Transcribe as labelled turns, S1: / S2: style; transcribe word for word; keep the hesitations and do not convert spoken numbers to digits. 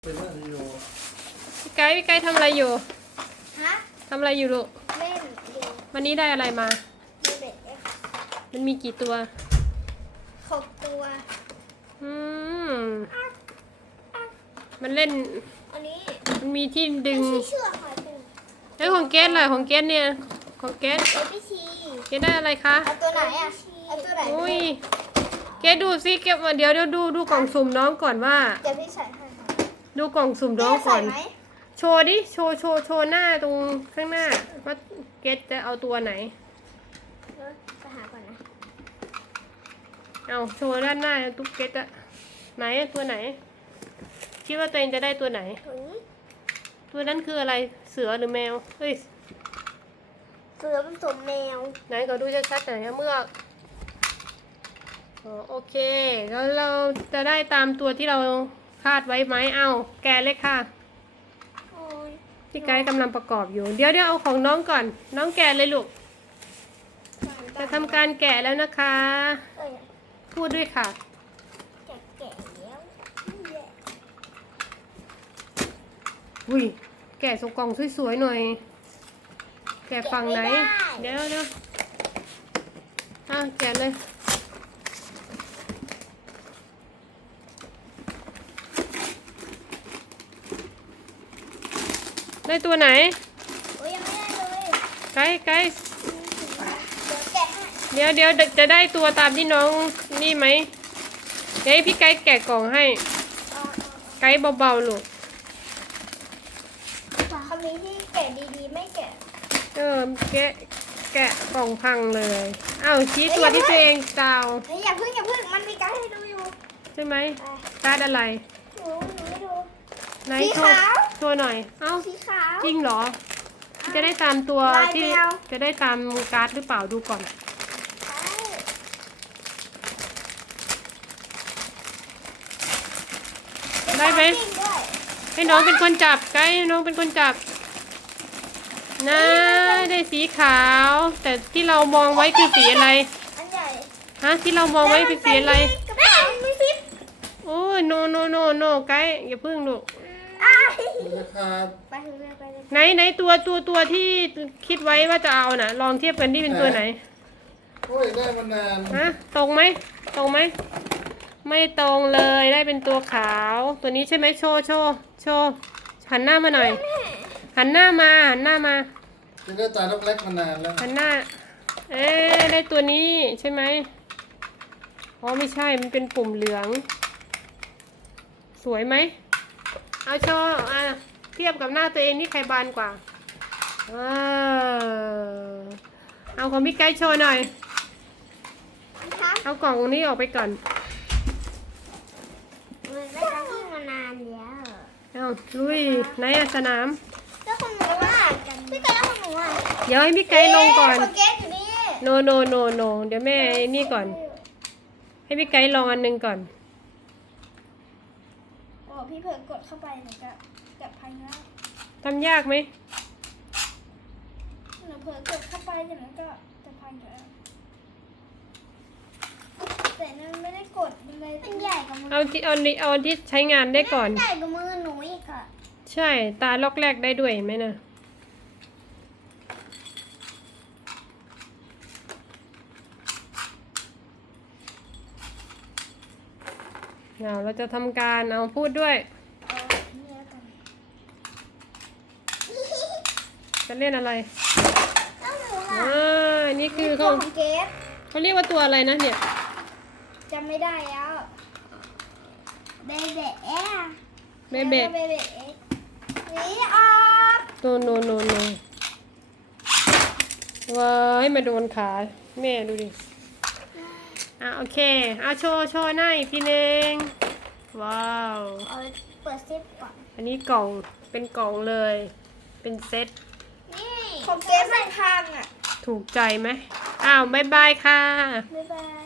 S1: เป็นอะไรอยู่
S2: พี่ไก่พี่ไก่ทำอะไรอยู่
S3: ฮะ
S2: ทำอะไรอยู่ลูก
S3: เล่นอยู่
S2: วันนี้ได้อะไรมา
S3: ดูเด็กเอ็กซ์
S2: มันมีกี่ตัว
S3: หกตัว
S2: อืมมันเล่น
S3: อันนี้
S2: มันมีที่ดึง
S3: ชื่อชื่อหอยเป็น
S2: ไอ้ของเกสล่ะของเกสเนี่ยของเกส
S3: เอพีซี
S2: เกสได้อะไรคะ
S3: เอาตัวไหนอ่ะเอาตัวไหน
S2: อุ้ยเกสดูซิเก็บมาเดี๋ยวเดี๋ยวดูดูกล่องสุ่มน้องก่อนว่า
S3: เดี๋ยวพี่ใส่ให้ค่ะ
S2: ดูกล่องสุ่มน้องก่อน
S3: ไหม
S2: โชว์ดิโชว์โชว์โชว์หน้าตรงข้างหน้าว่าเกสจะเอาตัวไหน
S3: ไปหาก่อนนะ
S2: เอาโชว์ด้านหน้าตุ๊กเกสอะไหนตัวไหนคิดว่าตัวเองจะได้ตัวไหนตัวนั้นคืออะไรเสือหรือแมวเฮ้ย
S3: เสือผสมแมว
S2: ไหนก็ดูชัดๆหน่อยนะเมือกอ๋อโอเคแล้วเราจะได้ตามตัวที่เราคาดไว้ไหมเอาแกะเลยค่ะพี่ไกด์กำลังประกอบอยู่เดี๋ยวเดี๋ยวเอาของน้องก่อนน้องแกะเลยลูกจะทำการแกะแล้วนะคะพูดด้วยค่ะ
S3: แกะแกะแล้ว
S2: อุ้ยแกะส่งกล่องสวยๆหน่อยแกะฝั่งไหนเดี๋ยวเดี๋ยวอ้าวแกะเลยได้ตัวไหน
S3: โอ้ยยังไม่ได้เลย
S2: ไกด์ไกด์
S3: เดี๋ยวแกะให้
S2: เดี๋ยวเดี๋ยวจะได้ตัวตามที่น้องนี่ไหมเดี๋ยวให้พี่ไกด์แกะกล่องให้ไกด์เบาๆลูก
S3: คำนี้ที่แกะดีๆไม่แกะ
S2: เออแกะแกะกล่องพังเลยอ้าวชี้ตัวที่ตัวเองเจ้า
S3: เฮ้ยอย่าพึ่งอย่าพึ่งมันมีการ์ดให้ดูอยู่
S2: ใช่ไหมการ์ดอะไร
S3: หนูหนูไม่ดู
S2: ไหนโชว์โชว์หน่อยเอ้า
S3: สีขาว
S2: จริงเหรอจะได้ตามตัวที่จะได้ตามการ์ดหรือเปล่าดูก่อนได้ไหมให้น้องเป็นคนจับไกด์ให้น้องเป็นคนจับนะได้สีขาวแต่ที่เรามองไว้คือสีอะไร
S3: อันใหญ่
S2: ฮะที่เรามองไว้เป็นสีอะไรโอ้ยโนโนโนโนไกด์อย่าพึ่งลูกไหนไหนตัวตัวตัวที่คิดไว้ว่าจะเอาน่ะลองเทียบกันที่เป็นตัวไหน
S1: โอ้ยได้มานาน
S2: ฮะตรงไหมตรงไหมไม่ตรงเลยได้เป็นตัวขาวตัวนี้ใช่ไหมโชว์โชว์โชว์หันหน้ามาหน่อยหันหน้ามาหันหน้ามา
S1: จะได้ตาเล็กๆมานานแล้ว
S2: หันหน้าเอ๊ะได้ตัวนี้ใช่ไหมอ๋อไม่ใช่มันเป็นปุ่มเหลืองสวยไหมเอาโชว์อ่ะเทียบกับหน้าตัวเองนี่ใครบานกว่าเอาของพี่ไกด์โชว์หน่อยเอากล่องนี้ออกไปก่อน
S3: มันได้ตั้งมานานแล้ว
S2: เอาลุยไหนอะสนาม
S3: แล้วของหนูอ่ะพี่ไก่แล้วของหนูอ่ะ
S2: เดี๋ยวให้พี่ไกด์ลงก่อน
S3: ของเกสอยู่นี่
S2: โนโนโนโนเดี๋ยวแม่นี่ก่อนให้พี่ไกด์ลองอันนึงก่อน
S3: โอ้พี่เผิ่กดเข้าไปหนูจะจะพังแล้ว
S2: ทำยากไหม
S3: หนูเผิ่กดเข้าไปเดี๋ยวมันก็จะพังแล้วแต่มันไม่ได้กดมันเลยมันใหญ่กว่ามือ
S2: เอาที่เอาเอาที่ใช้งานได้ก่อน
S3: ใหญ่กว่ามือหนูอีกอ่ะ
S2: ใช่ตาล็อกแรกได้ด้วยไหมนะเอาเราจะทำการเอาพูดด้วยจะเล่นอะไรอ่านี่คือเขาเขาเรียกว่าตัวอะไรนะเนี่ย
S3: จำไม่ได้แล้วเบเบเอ๊ะ
S2: เบเบ
S3: เบเบเอ๊ะนี่ออก
S2: โนโนโนโนว้าให้มาโดนขาแม่ดูดิอ่ะโอเคเอาโชว์โชว์หน้าอีกทีนึงว้าว
S3: เอาเปิดซิปก่อน
S2: อันนี้กล่องเป็นกล่องเลยเป็นเซต
S3: นี่ของเกสมันพังอ่ะ
S2: ถูกใจไหมอ้าวบายบายค่ะ
S3: บ๊ายบาย